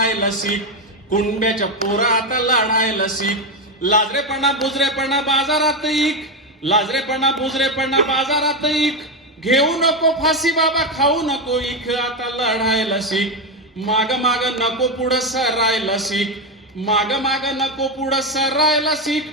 लढायला शिक कुणब्याच्या पोरा आता लढायला शिक लाजरेपणा बुजरेपणा बाजारात इक लाजरेपणा बुजरेपणा बाजारात इक घेऊ नको फाशी बाबा खाऊ नको इक आता लढायला शिक माग माग नको पुढं सरायला शिक माग माग नको पुढं सरायला शिक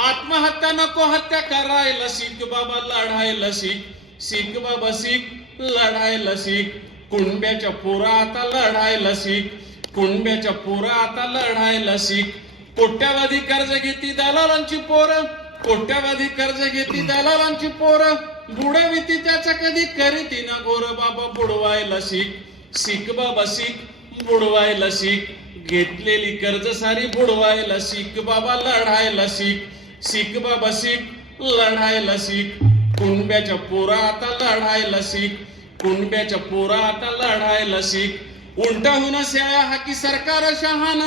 आत्महत्या नको हत्या करायला शिक बाबा लढायला शिक शिक बाबा शिक लढायला शिक कुणब्याच्या पोरा आता लढायला शिक कुणब्याच्या पोरं आता लढायला शिक. कोट्यावधी कर्ज घेती दलालांची पोरं. कोट्यावधी कर्ज घेती दलालांची पोरं. बुडविती त्याचा कधी करीती ना गोर बाबा बुडवायला शिक. शिक बाबा शिक. बुडवायला शिक. घेतलेली कर्ज सारी बुडवायला शिक. बाबा लढायला शिक. शिक बाबा शिक. लढायला शिक. कुणब्याच्या पोरा आता लढायला शिक. कुणब्याच्या पोरा आता लढायला शिक. उलटा होणं शेळ्या हाकी सरकार शहाण?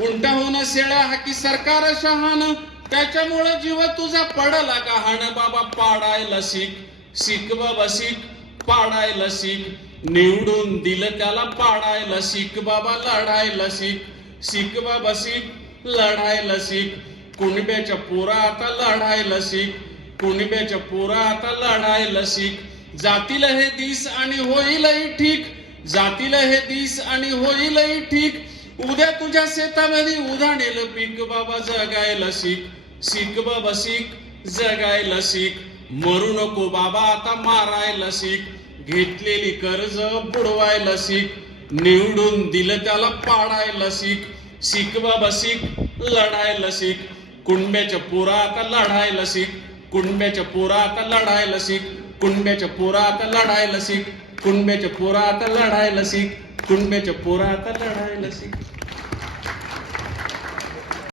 उलटा होणं शेळ्या हाकी सरकार शहाण? त्याच्यामुळं जीव तुझा पडला का बाबा पाडायला शिक शिक बाबा शिक पाडायला शिक निवडून दिलं त्याला पाडायला शिक बाबा लढायला शिक शिक बाबा शिक लढायला शिक कुणब्याच्या पोरा आता लढायला शिक कुणब्याच्या पोरा आता लढायला शिक जातील हे दिस आणि होईलही ठीक. जातील हे दिस आणि होईलही ठीक. उद्या तुझ्या शेतामध्ये उधाणेल पीक बाबा जगायला शिक. शिक बाबा शिक. जगायला शिक. मरू नको बाबा आता मारायला शिक. घेतलेली कर्ज बुडवायला शिक. निवडून दिलं त्याला पाडायला शिक. शिक बाबा शिक. लढायला शिक. कुणब्याच्या पोरा आता लढायला शिक. कुणब्याच्या पोरा आता लढायला शिक. कुणब्याच्या पोरा आता लढायला शिक. कुणब्याच्या पोरा आता लढायला शिक कुणब्याच्या पोरा आता लढायला शिक